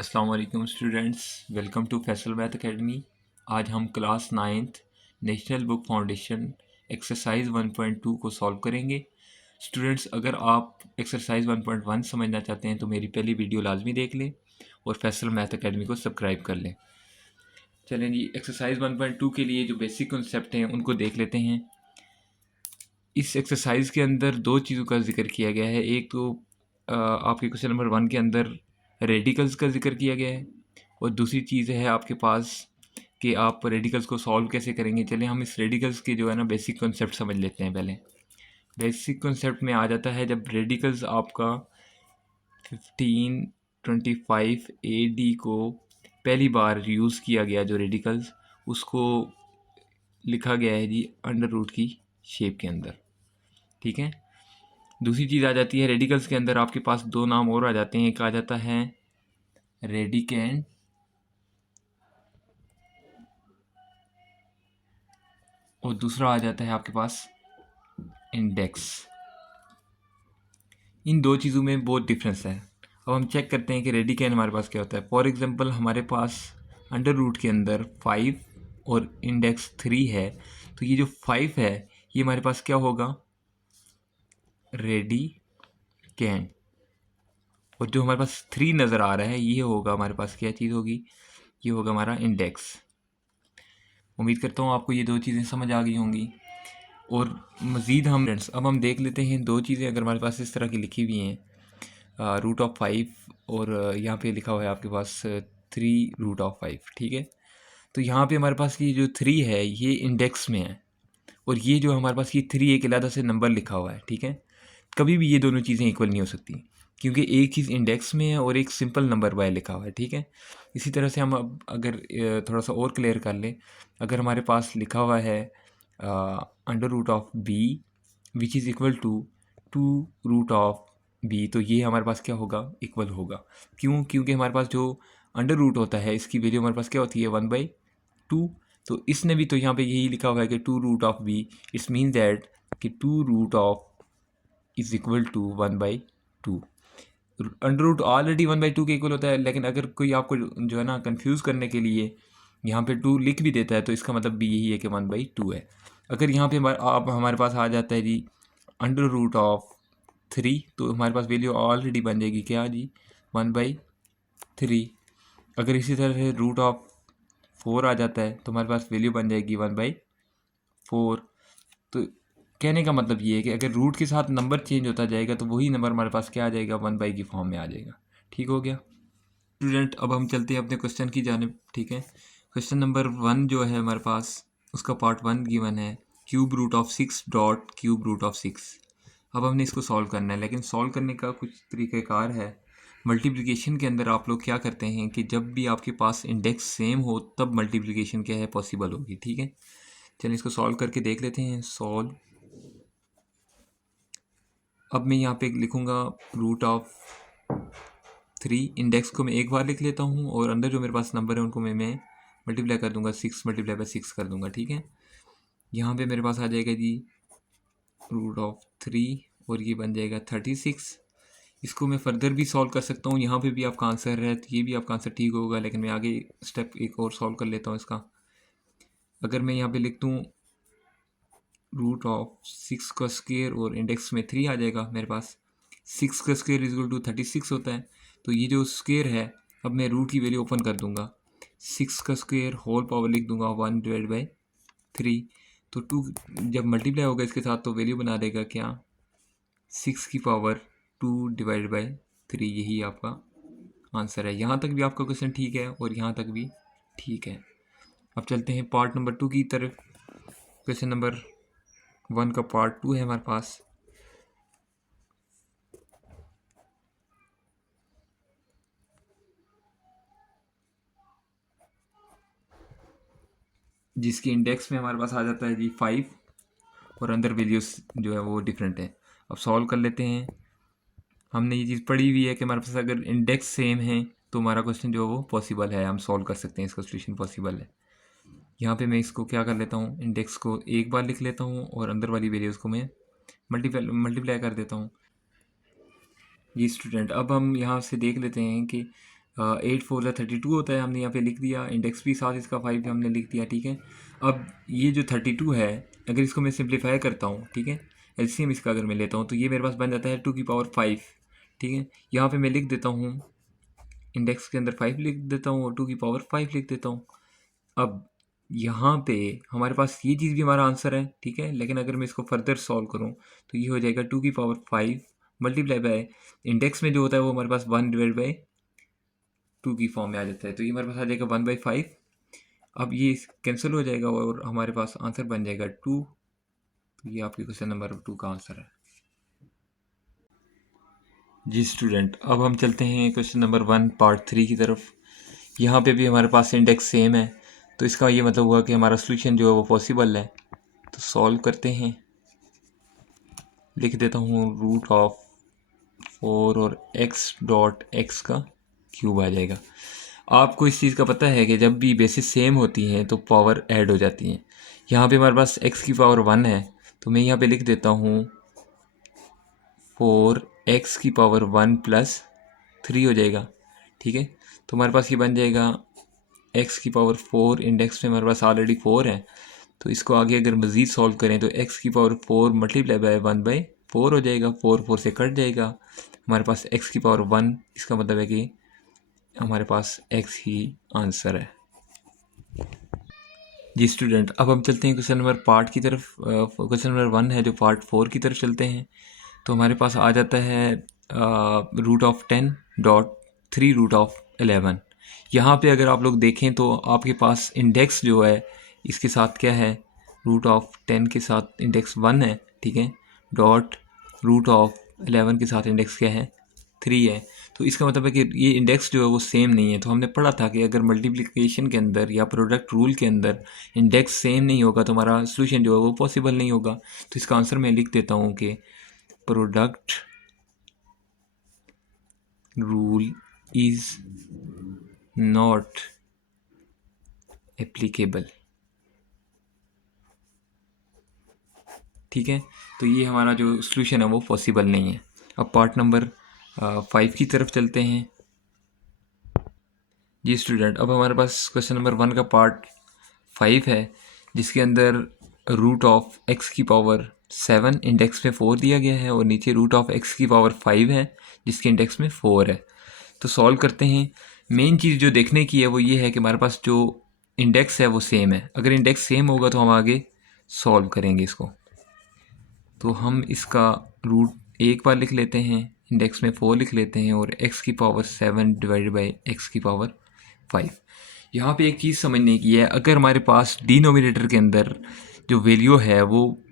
अस्सलाम वालेकुम students, welcome to Faisal math academy. आज हम class 9th national book foundation exercise 1.2 को सॉल्व करेंगे। स्टूडेंट्स, अगर आप एक्सरसाइज 1.1 समझना चाहते हैं तो मेरी पहली वीडियो लाजमी देख लें और फैसल मैथ एकेडमी को सब्सक्राइब कर लें। चलें जी, एक्सरसाइज 1.2 के लिए जो बेसिक कॉन्सेप्ट हैं उनको देख लेते हैं। इस एक्सरसाइज के अंदर दो चीज़ों का जिक्र किया गया है। एक तो आपके क्वेश्चन नंबर 1 के अंदर रेडिकल्स का जिक्र किया गया है और दूसरी चीज़ है आपके पास कि आप रेडिकल्स को सॉल्व कैसे करेंगे। चलिए हम इस रेडिकल्स के जो है ना बेसिक कॉन्सेप्ट समझ लेते हैं। पहले बेसिक कॉन्सेप्ट में आ जाता है जब रेडिकल्स आपका 1525 AD को पहली बार यूज़ किया गया, जो रेडिकल्स उसको लिखा गया है जी अंडर रूट की शेप के अंदर। ठीक है, दूसरी चीज़ आ जाती है रेडिकल्स के अंदर आपके पास दो नाम और आ जाते हैं। एक आ जाता है रेडिकेंड और दूसरा आ जाता है आपके पास इंडेक्स। इन दो चीज़ों में बहुत डिफरेंस है। अब हम चेक करते हैं कि रेडिकेंड हमारे पास क्या होता है। फॉर एग्जांपल हमारे पास अंडर रूट के अंदर 5 और इंडेक्स 3 है, तो ये जो 5 है ये हमारे पास क्या होगा, रेडिकेंड। और जो हमारे पास 3 नज़र आ रहा है ये होगा हमारे पास क्या चीज़ होगी, ये होगा हमारा इंडेक्स। उम्मीद करता हूँ आपको ये दो चीज़ें समझ आ गई होंगी। और मज़ीद हम फ्रेंड्स अब हम देख लेते हैं दो चीज़ें अगर हमारे पास इस तरह की लिखी हुई हैं, रूट ऑफ 5 और यहाँ पे लिखा हुआ है आपके पास 3√5। ठीक है, तो यहाँ पे हमारे पास ये जो 3 है ये इंडेक्स में है और ये जो हमारे पास ये 3 एक अलग से नंबर लिखा हुआ है। ठीक है, कभी भी ये दोनों चीज़ें इक्वल नहीं हो सकती क्योंकि एक चीज़ इंडेक्स में है और एक सिंपल नंबर बाय लिखा हुआ है। ठीक है, इसी तरह से हम अब अगर थोड़ा सा और क्लियर कर लें, अगर हमारे पास लिखा हुआ है under root of B which is equal to 2√b, तो ये हमारे पास क्या होगा, इक्वल होगा। क्यों? क्योंकि हमारे पास जो अंडर रूट होता है इसकी वैल्यू हमारे पास क्या होती है, 1/2। तो इसने भी तो यहाँ पे यही लिखा हुआ है कि 2√b, इट्स मीन दैट कि 2 is equal to 1/2। Under root already 1/2 के इक्वल होता है, लेकिन अगर कोई आपको जो है ना कंफ्यूज करने के लिए यहाँ पे 2 लिख भी देता है तो इसका मतलब भी यही है कि 1/2 है। अगर यहाँ पे आप हमारे पास आ जाता है जी अंडर रूट ऑफ 3, तो हमारे पास वैल्यू ऑलरेडी बन जाएगी क्या जी, 1/3। अगर इसी तरह से रूट ऑफ 4 आ जाता है तो हमारे पास वैल्यू बन जाएगी 1/4। तो कहने का मतलब ये है कि अगर रूट के साथ नंबर चेंज होता जाएगा तो वही नंबर हमारे पास क्या आ जाएगा, 1/, की फॉर्म में आ जाएगा। ठीक हो गया स्टूडेंट, अब हम चलते हैं अपने क्वेश्चन की जानिब। ठीक है, क्वेश्चन नंबर 1 जो है हमारे पास उसका पार्ट 1 गिवन है, cube root of 6 dot cube root of 6। अब हमने इसको सॉल्व करना है, लेकिन सॉल्व करने का कुछ तरीक़ाकार है। मल्टीप्लिकेशन के अंदर आप लोग क्या करते हैं कि जब भी आपके पास इंडेक्स सेम हो तब मल्टीप्लिकेशन क्या है, पॉसिबल होगी। ठीक है, चलिए इसको सॉल्व करके देख लेते हैं। सॉल्व, अब मैं यहाँ पे लिखूँगा रूट ऑफ 3, इंडेक्स को मैं एक बार लिख लेता हूँ और अंदर जो मेरे पास नंबर है उनको मैं मल्टीप्लाई कर दूँगा, 6 मल्टीप्लाई बाय 6 कर दूँगा। ठीक है, यहाँ पे मेरे पास आ जाएगा जी रूट ऑफ 3 और ये बन जाएगा 36। इसको मैं फर्दर भी सॉल्व कर सकता हूँ, यहाँ पे भी आपका आंसर है तो ये भी आपका आंसर ठीक होगा, लेकिन मैं आगे स्टेप एक और सॉल्व कर लेता हूँ इसका। अगर मैं यहाँ पे लिख दूँ रूट ऑफ 6 का स्क्वायर और इंडेक्स में 3 आ जाएगा मेरे पास, 6 का स्क्वायर इज इक्वल टू 36 होता है। तो ये जो स्क्वायर है, अब मैं रूट की वैल्यू ओपन कर दूंगा, 6 का स्क्वायर होल पावर लिख दूंगा 1/3। तो 2 जब मल्टीप्लाई होगा इसके साथ तो वैल्यू बना देगा क्या, 6 की पावर 2/3। यही आपका आंसर है। यहाँ तक भी आपका क्वेश्चन ठीक है और यहाँ तक भी ठीक है। अब चलते हैं पार्ट नंबर 2 की तरफ। क्वेश्चन नंबर 1 का पार्ट 2 है हमारे पास। जिसकी इंडेक्स में हमारे पास आ जाता है जी 5 और अंदर वैल्यूज जो है वो डिफरेंट है। अब सॉल्व कर लेते हैं। हमने ये चीज़ पढ़ी हुई है कि हमारे पास अगर इंडेक्स सेम है तो हमारा क्वेश्चन जो है वो पॉसिबल है, हम सॉल्व कर सकते हैं, इसका सोल्यूशन पॉसिबल है। यहाँ पे मैं इसको क्या कर लेता हूँ, इंडेक्स को एक बार लिख लेता हूँ और अंदर वाली वैल्यूज़ को मैं मल्टीप्लाई कर देता हूँ। जी स्टूडेंट, अब हम यहाँ से देख लेते हैं कि 8 4 32 होता है, हमने यहाँ पे लिख दिया। इंडेक्स भी साथ इसका 5 हमने लिख दिया, ठीक है। अब ये जो 32 है, अगर इसको मैं सिंप्लीफाई करता हूँ, ठीक है, एलसीएम इसका अगर मैं लेता हूँ तो ये मेरे पास बन जाता है 2 की पावर 5, ठीक है। यहाँ पे मैं लिख देता हूँ, इंडेक्स के अंदर 5 लिख देता हूँ और 2 की पावर 5 लिख देता हूँ। अब यहाँ पे हमारे पास ये चीज़ भी हमारा आंसर है, ठीक है। लेकिन अगर मैं इसको फर्दर सॉल्व करूँ तो ये हो जाएगा 2 की पावर 5 मल्टीप्लाई बाय इंडेक्स में जो होता है वो हमारे पास 1/2 की फॉर्म में आ जाता है, तो ये हमारे पास आ जाएगा 1/5। अब ये कैंसिल हो जाएगा और हमारे पास आंसर बन जाएगा 2। तो ये आपके क्वेश्चन नंबर 2 का आंसर है। जी स्टूडेंट, अब हम चलते हैं क्वेश्चन नंबर 1 पार्ट 3 की तरफ। यहाँ पे भी हमारे पास इंडेक्स सेम है, तो इसका ये मतलब हुआ कि हमारा सोल्यूशन जो है वो पॉसिबल है। तो सॉल्व करते हैं। लिख देता हूँ √4 और x का क्यूब आ जाएगा। आपको इस चीज़ का पता है कि जब भी बेसिस सेम होती हैं तो पावर ऐड हो जाती हैं। यहाँ पे हमारे पास x की पावर 1 है, तो मैं यहाँ पे लिख देता हूँ 4x की पावर 1 + 3 हो जाएगा, ठीक है। तो हमारे पास ये बन जाएगा x की पावर 4, इंडेक्स में हमारे पास ऑलरेडी 4 है, तो इसको आगे अगर मज़ीद सॉल्व करें तो x की पावर 4 मल्टीप्लाई बाय 1/4 हो जाएगा। 4 4 से कट जाएगा, हमारे पास x की पावर 1, इसका मतलब है कि हमारे पास x ही आंसर है। जी स्टूडेंट, अब हम चलते हैं क्वेश्चन नंबर पार्ट की तरफ। क्वेश्चन नंबर 1 है जो पार्ट 4 की तरफ चलते हैं। तो हमारे पास आ जाता है √10.3√11। यहाँ पे अगर आप लोग देखें तो आपके पास इंडेक्स जो है इसके साथ क्या है, √10 के साथ इंडेक्स 1 है, ठीक है, डॉट √11 के साथ इंडेक्स क्या है, 3 है। तो इसका मतलब है कि ये इंडेक्स जो है वो सेम नहीं है। तो हमने पढ़ा था कि अगर मल्टीप्लिकेशन के अंदर या प्रोडक्ट रूल के अंदर इंडेक्स सेम नहीं होगा तो हमारा सोल्यूशन जो है वो पॉसिबल नहीं होगा। तो इसका आंसर मैं लिख देता हूँ कि product rule is not applicable, ठीक है। तो ये हमारा जो सोल्यूशन है वो पॉसिबल नहीं है। अब पार्ट नंबर 5 की तरफ चलते हैं। जी स्टूडेंट, अब हमारे पास क्वेश्चन नंबर 1 का पार्ट 5 है, जिसके अंदर √(x)⁴ इंडेक्स में 4 दिया गया है और नीचे √(x)⁵ है जिसके इंडेक्स में 4 है। तो सॉल्व करते हैं। मेन चीज़ जो देखने की है वो ये है कि हमारे पास जो इंडेक्स है वो सेम है। अगर इंडेक्स सेम होगा तो हम आगे सॉल्व करेंगे इसको। तो हम इसका रूट एक बार लिख लेते हैं, इंडेक्स में 4 लिख लेते हैं और x⁴ डिवाइडेड बाई x⁵ यहाँ पे एक चीज़ समझने की है, अगर हमारे पास डिनोमिनेटर के अंदर जो वैल्यू है वो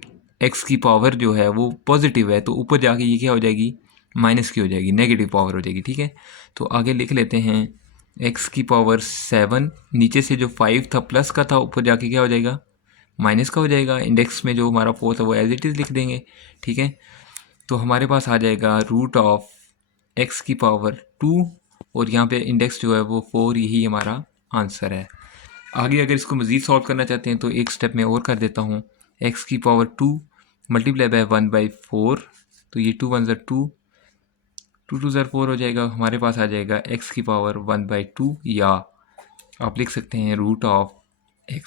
x की पावर जो है वो पॉजिटिव है तो ऊपर जाके ये क्या हो जाएगी, माइनस की हो जाएगी, नेगेटिव पावर हो जाएगी, ठीक है। तो आगे लिख लेते हैं x⁴ नीचे से जो 5 था प्लस का था ऊपर जाके क्या हो जाएगा, माइनस का हो जाएगा। इंडेक्स में जो हमारा 4 था वो एज इट इज़ लिख देंगे, ठीक है। तो हमारे पास आ जाएगा √(x)⁴ और यहाँ पे इंडेक्स जो है वो 4, यही हमारा आंसर है। आगे अगर इसको मज़ीद सॉल्व करना चाहते हैं तो एक स्टेप में और कर देता हूँ, x⁴ मल्टीप्लाई बाय 1/4, तो ये 2 1 2, 2 2 4 हो जाएगा। हमारे पास आ जाएगा x⁴ 1/2 या आप लिख सकते हैं √(x).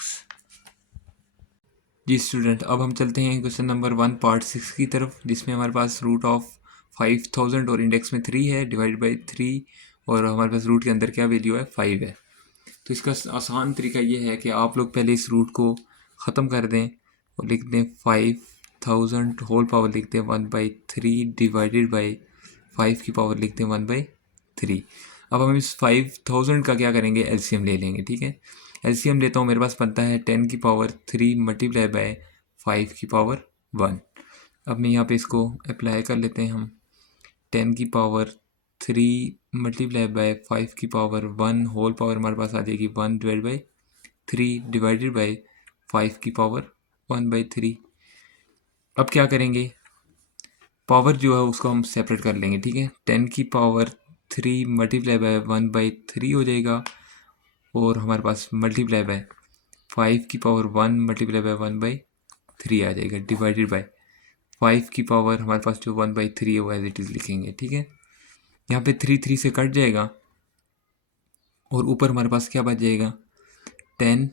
जी स्टूडेंट, अब हम चलते हैं क्वेश्चन नंबर 1 पार्ट 6 की तरफ, जिसमें हमारे पास √5000 और इंडेक्स में 3 है डिवाइड बाई 3 और हमारे पास रूट के अंदर क्या वैल्यू है, 5 है। तो इसका आसान तरीका ये है कि आप लोग पहले इस रूट को ख़त्म कर दें और लिख दें 5000 होल पावर लिख दें 1/3 डिवाइडेड बाई 5 की पावर लिख दें 1/3। अब हम इस 5000 का क्या करेंगे, एलसीएम ले लेंगे, ठीक है। एलसीएम लेता हूँ, मेरे पास बनता है 10⁻³ मल्टीप्लाई बाय 5⁻1। अब मैं यहाँ पे इसको अप्लाई कर लेते हैं हम, 10⁻³ मल्टीप्लाई बाय 5⁻1 होल पावर हमारे पास आ जाएगी 1/3 डिवाइडेड बाई 5⁻1/3। अब क्या करेंगे, पावर जो है उसको हम सेपरेट कर लेंगे, ठीक है। 10⁻³ मल्टीप्लाई बाय 1/3 हो जाएगा और हमारे पास मल्टीप्लाई बाय 5⁻1 मल्टीप्लाई बाय 1/3 आ जाएगा डिवाइडेड बाय 5 की पावर हमारे पास जो 1/3 है वो एज इट इज़ लिखेंगे, ठीक है। यहाँ पे 3 3 से कट जाएगा और ऊपर हमारे पास क्या बच जाएगा 10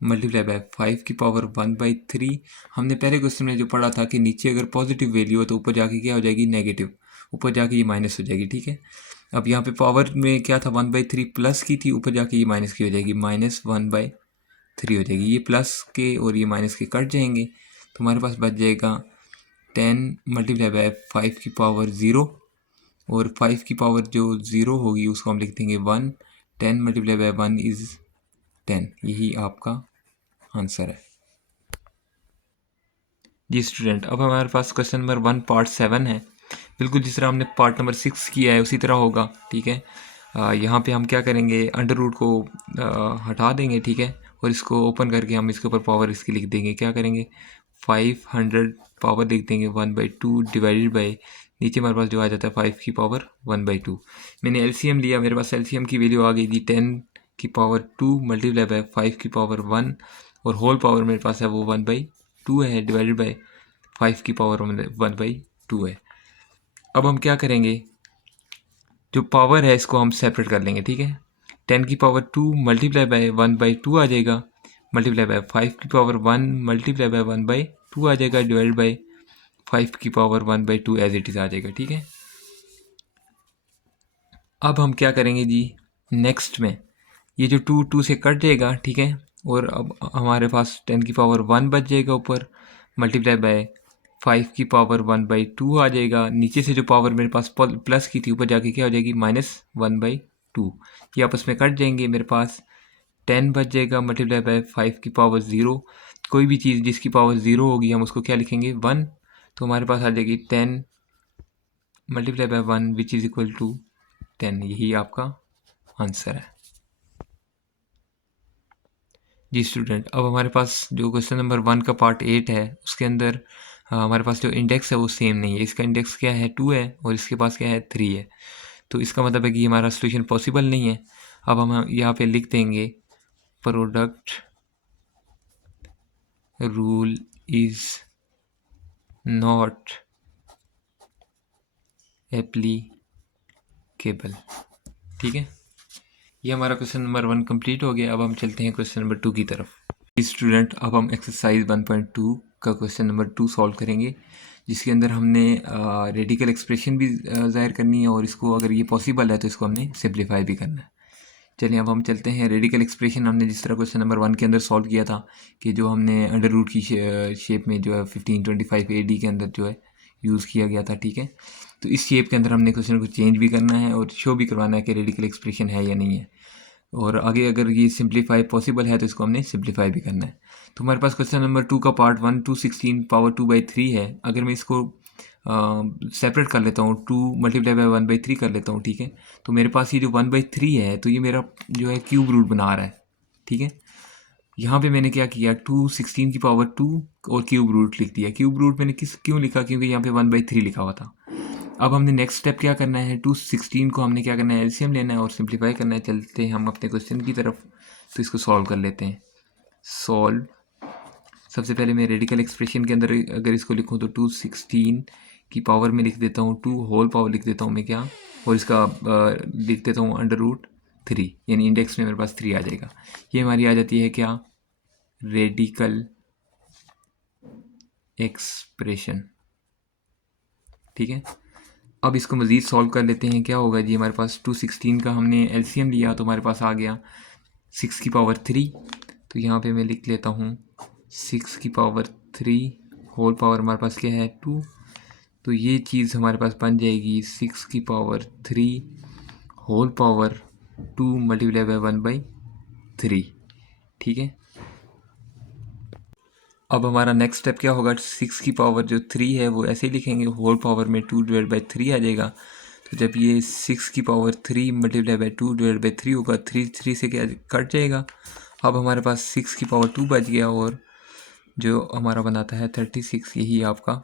मल्टीप्लाई बाय 5 की पावर 1/3। हमने पहले क्वेश्चन में जो पढ़ा था कि नीचे अगर पॉजिटिव वैल्यू हो तो ऊपर जाके क्या हो जाएगी नेगेटिव, ऊपर जाके ये माइनस हो जाएगी। ठीक है, अब यहाँ पे पावर में क्या था 1/3 प्लस की थी, ऊपर जाके ये माइनस की हो जाएगी, -1/3 हो जाएगी। ये प्लस के और ये माइनस के कट जाएंगे तो हमारे पास बच जाएगा 10 मल्टीप्लाई बाय 5 की पावर 0, और 5 की पावर जो 0 होगी उसको हम लिख देंगे 1। 10 मल्टीप्लाई बाय 1 इज़ 10। यही आपका आंसर है जी स्टूडेंट। अब हमारे पास क्वेश्चन नंबर 1 पार्ट 7 है। बिल्कुल जिस तरह हमने पार्ट नंबर 6 किया है उसी तरह होगा। ठीक है, यहाँ पे हम क्या करेंगे, अंडर रूट को हटा देंगे। ठीक है, और इसको ओपन करके हम इसके ऊपर पावर इसकी लिख देंगे। क्या करेंगे 500 पावर लिख देंगे 1/2 डिवाइडेड बाई, नीचे हमारे पास जो आ जाता है 5 की पावर 1/2। मैंने एलसीएम लिया, मेरे पास एलसीएम की वैल्यू आ गई थी 10 की पावर 2 मल्टीप्लाई बाय 5 की पावर 1, और होल पावर मेरे पास है वो 1/2 है, डिवाइडेड बाई 5 की पावर 1/2 है। अब हम क्या करेंगे, जो पावर है इसको हम सेपरेट कर लेंगे। ठीक है, 10 की पावर 2 मल्टीप्लाई बाय 1/2 आ जाएगा, मल्टीप्लाई बाय 5 की पावर 1 मल्टीप्लाई बाय 1/2 आ जाएगा, डिवाइड बाय 5 की पावर 1/2 एज इट इज़ आ जाएगा। ठीक है, अब हम क्या करेंगे जी, नेक्स्ट में ये जो 2 से कट जाएगा। ठीक है, और अब हमारे पास 10 की पावर 1 बच जाएगा ऊपर, मल्टीप्लाई बाय 5 की पावर 1/2 आ जाएगा। नीचे से जो पावर मेरे पास प्लस की थी ऊपर जाके क्या हो जाएगी -1/2। ये आपस में कट जाएंगे, मेरे पास 10 बच जाएगा मल्टीप्लाई बाय 5 की पावर 0। कोई भी चीज़ जिसकी पावर 0 होगी हम उसको क्या लिखेंगे 1, तो हमारे पास आ जाएगी 10 multiply by 1 which is equal to 10। यही आपका आंसर है जी स्टूडेंट। अब हमारे पास जो क्वेश्चन नंबर 1 का पार्ट 8 है उसके अंदर हमारे पास जो इंडेक्स है वो सेम नहीं है। इसका इंडेक्स क्या है 2 है और इसके पास क्या है 3 है, तो इसका मतलब है कि हमारा सोल्यूशन पॉसिबल नहीं है। अब हम यहाँ पे लिख देंगे product rule is not applicable. ठीक है, ये हमारा क्वेश्चन नंबर 1 कंप्लीट हो गया। अब हम चलते हैं क्वेश्चन नंबर 2 की तरफ। स्टूडेंट अब हम एक्सरसाइज 1.2 का क्वेश्चन नंबर 2 सॉल्व करेंगे, जिसके अंदर हमने रेडिकल एक्सप्रेशन भी ज़ाहिर करनी है, और इसको अगर ये पॉसिबल है तो इसको हमने सिंप्लीफाई भी करना है। चलिए अब हम चलते हैं। रेडिकल एक्सप्रेशन हमने जिस तरह क्वेश्चन नंबर 1 के अंदर सॉल्व किया था कि जो हमने अंडर रूट की शेप में जो है 1525 AD के अंदर जो है यूज़ किया गया था। ठीक है, तो इस शेप के अंदर हमने क्वेश्चन को चेंज भी करना है और शो भी करवाना है कि रेडिकल एक्सप्रेशन है या नहीं है, और आगे अगर ये सिंप्लीफाई पॉसिबल है तो इसको हमने सिंप्लीफाई भी करना है। तो हमारे पास क्वेश्चन नंबर 2 का पार्ट 1 216 पावर 2/3 है। अगर मैं इसको सेपरेट कर लेता हूँ, 2 मल्टीप्लाई बाय 1/3 कर लेता हूँ। ठीक है, तो मेरे पास ये जो 1/3 है तो ये मेरा जो है क्यूब रूट बना रहा है। ठीक है, यहाँ पे मैंने क्या किया 216 की पावर 2 और क्यूब रूट लिख दिया। क्यूब रूट मैंने क्यों लिखा, क्योंकि यहाँ पे 1/3 लिखा हुआ था। अब हमने नेक्स्ट स्टेप क्या करना है, 216 को हमने क्या करना है एलसीएम लेना है और सिंप्लीफाई करना है। चलते हैं हम अपने क्वेश्चन की तरफ, तो इसको सॉल्व कर लेते हैं। सॉल्व, सबसे पहले मैं रेडिकल एक्सप्रेशन के अंदर अगर इसको लिखूँ तो 216 की पावर में लिख देता हूँ 2 होल पावर लिख देता हूँ मैं क्या, और इसका लिख देता हूँ √3, यानी इंडेक्स में मेरे पास 3 आ जाएगा। ये हमारी आ जाती है क्या रेडिकल एक्सप्रेशन। ठीक है, अब इसको मज़ीद सॉल्व कर लेते हैं। क्या होगा जी, हमारे पास 216 का हमने एलसीएम लिया तो हमारे पास आ गया 6 की पावर 3। तो यहाँ पे मैं लिख लेता हूँ 6 की पावर 3 होल पावर हमारे पास क्या है 2, तो ये चीज़ हमारे पास बन जाएगी 6 की power 3 whole power 2 multiply by 1/3। ठीक है, अब हमारा नेक्स्ट स्टेप क्या होगा, 6 की पावर जो 3 है वो ऐसे ही लिखेंगे, होल पावर में 2/3 आ जाएगा। तो जब ये 6 की पावर 3 मल्टीप्लाई बाय 2/3 होगा, 3 से क्या कट जाएगा। अब हमारे पास 6 की पावर 2 बच गया, और जो हमारा बनाता है 36। यही आपका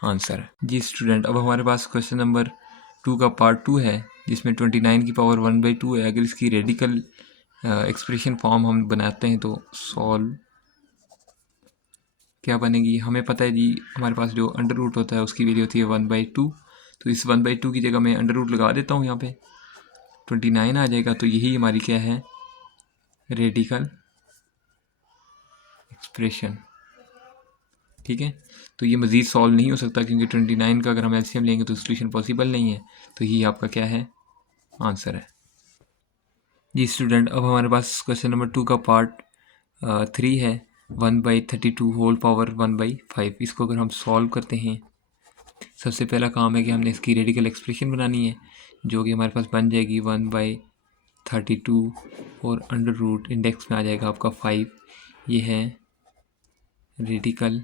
आंसर है जी स्टूडेंट। अब हमारे पास क्वेश्चन नंबर 2 का पार्ट 2 है, जिसमें 29 की पावर 1/2 है। अगर इसकी रेडिकल एक्सप्रेशन फॉर्म हम बनाते हैं तो सॉल्व क्या बनेगी, हमें पता है जी हमारे पास जो अंडर रूट होता है उसकी वैल्यू होती है 1/2। तो इस 1/2 की जगह मैं अंडर रूट लगा देता हूँ यहाँ पे। 29 आ जाएगा। तो यही हमारी क्या है, रेडिकल एक्सप्रेशन। ठीक है, तो ये मज़ीद सॉल्व नहीं हो सकता क्योंकि 29 का अगर हम एलसीएम लेंगे तो सोल्यूशन पॉसिबल नहीं है। तो ये आपका क्या है, आंसर है जी स्टूडेंट। अब हमारे पास क्वेश्चन नंबर 2 का पार्ट 3 है, 1/32 होल पावर 1/5। इसको अगर हम सॉल्व करते हैं, सबसे पहला काम है कि हमने इसकी रेडिकल एक्सप्रेशन बनानी है, जो कि हमारे पास बन जाएगी 1/32 और अंडर रूट इंडेक्स में आ जाएगा आपका 5। ये है रेडिकल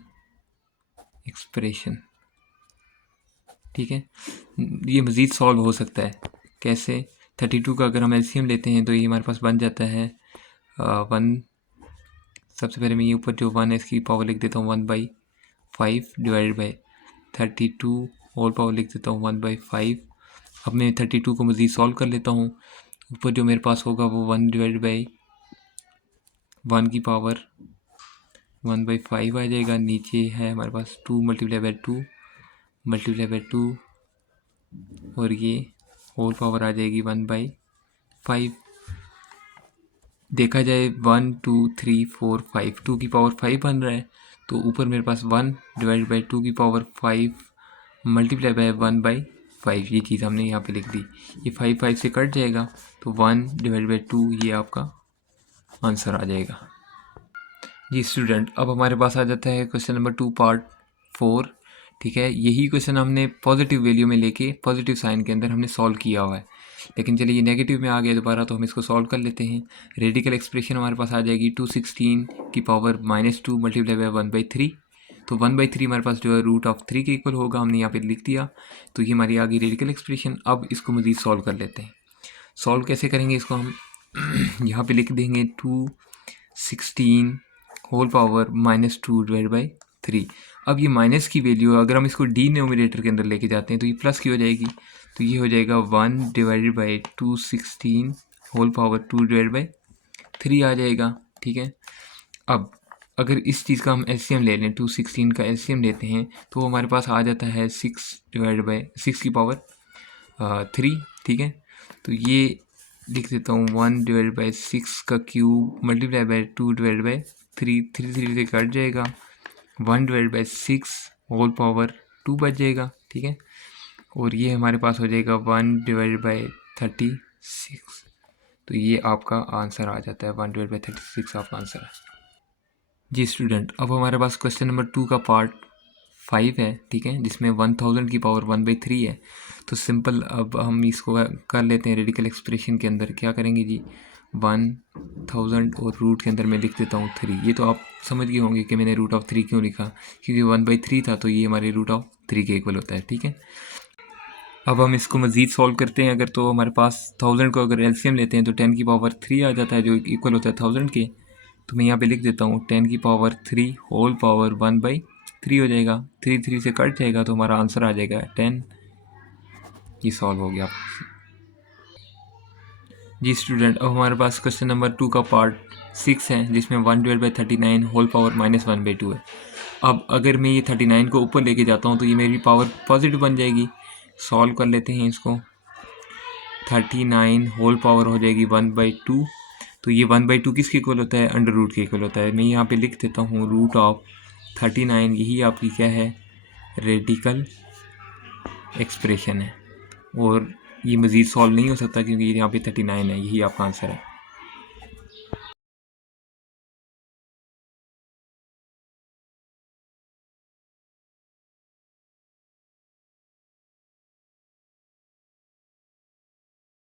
एक्सप्रेशन। ठीक है, ये मज़ीद सॉल्व हो सकता है। कैसे, 32 का अगर हम एलसीएम लेते हैं तो ये हमारे पास बन जाता है 1। सबसे पहले मैं ये ऊपर जो 1 है इसकी पावर लिख देता हूँ 1/5 डिवाइडेड बाई 32 होल पावर लिख देता हूँ 1/5। अब मैं 32 को मज़ीद सॉल्व कर लेता हूँ। ऊपर जो मेरे पास होगा वो 1 डिवाइडेड बाई 1 की पावर 1/5 आ जाएगा। नीचे है हमारे पास 2 मल्टीप्लाई बाई 2 मल्टीप्लाई बाई 2 और ये होल पावर आ जाएगी 1/5। देखा जाए 1 2 3 4 5, 2 की पावर 5 बन रहा है। तो ऊपर मेरे पास 1 डिवाइड बाई 2 की पावर 5 मल्टीप्लाई बाई 1/5, ये चीज़ हमने यहाँ पे लिख दी। ये 5 से कट जाएगा तो 1 डिवाइड बाई 2 ये आपका आंसर आ जाएगा जी स्टूडेंट। अब हमारे पास आ जाता है क्वेश्चन नंबर 2 पार्ट 4। ठीक है, यही क्वेश्चन हमने पॉजिटिव वैल्यू में लेके पॉजिटिव साइन के अंदर हमने सॉल्व किया हुआ है, लेकिन चलिए ये नेगेटिव में आ गया दोबारा, तो हम इसको सॉल्व कर लेते हैं। रेडिकल एक्सप्रेशन हमारे पास आ जाएगी 216 की पावर -2 मल्टीप्लाई बाई 1/3। तो 1/3 हमारे पास जो है √3 के इक्वल होगा, हमने यहाँ पे लिख दिया। तो ये हमारी आ गई रेडिकल एक्सप्रेशन। अब इसको मज़ीद सॉल्व कर लेते हैं। सॉल्व कैसे करेंगे इसको, हम यहाँ पे लिख देंगे 216 होल पावर -2 डिवाइड बाई 3। अब ये माइनस की वैल्यू अगर हम इसको डिनोमिनेटर के अंदर लेके जाते हैं तो ये प्लस की हो जाएगी। तो ये हो जाएगा 1 divided by 216 whole power 2 divide by 3 आ जाएगा। ठीक है, अब अगर इस चीज़ का हम एलसीएम ले लें, 216 का एलसीएम लेते हैं तो हमारे पास आ जाता है 6 डिवाइड बाई 6 की पावर 3। ठीक है, तो ये लिख देता हूँ 1 डिवाइड बाई 6 का cube multiply by 2 divide by 3 से कट जाएगा। 1 डिवाइड बाई 6 होल पावर 2 बच जाएगा। ठीक है, और ये हमारे पास हो जाएगा 1 डिवाइड बाई 36। तो ये आपका आंसर आ जाता है, 1 डिवाइड बाई 36 आपका आंसर है जी स्टूडेंट। अब हमारे पास क्वेश्चन नंबर 2 का पार्ट 5 है। ठीक है, जिसमें 1000 की पावर 1/3 है। तो सिंपल अब हम इसको कर लेते हैं रेडिकल एक्सप्रेशन के अंदर। क्या करेंगे जी, 1000 और रूट के अंदर मैं लिख देता हूँ 3। ये तो आप समझ गए होंगे कि मैंने √3 क्यों लिखा, क्योंकि 1/3 था तो ये हमारे √3 के इक्वल होता है। ठीक है, अब हम इसको मज़ीद सॉल्व करते हैं। अगर तो हमारे पास 1000 को अगर एलसीएम लेते हैं तो 10 की पावर 3 आ जाता है, जो इक्वल होता है 1000 के। तो मैं यहाँ पे लिख देता हूँ 10 की पावर 3 होल पावर 1/3 हो जाएगा। 3 से कट जाएगा तो हमारा आंसर आ जाएगा 10। ये सॉल्व हो गया जी स्टूडेंट। अब हमारे पास क्वेश्चन नंबर 2 का पार्ट 6 है, जिसमें 1 डिवाइड बाई 39 होल पावर -1/2 है। अब अगर मैं ये 39 को ऊपर लेके जाता हूँ तो ये मेरी पावर पॉजिटिव बन जाएगी। सॉल्व कर लेते हैं इसको। 39 होल पावर हो जाएगी 1/2। तो ये 1/2 किसके इक्वल होता है, अंडर रूट के इक्वल होता है। मैं यहाँ पे लिख देता हूँ √39। यही आपकी क्या है, रेडिकल एक्सप्रेशन है। और ये मज़ीद सॉल्व नहीं हो सकता क्योंकि यहाँ पे 39 है। यही आपका आंसर है।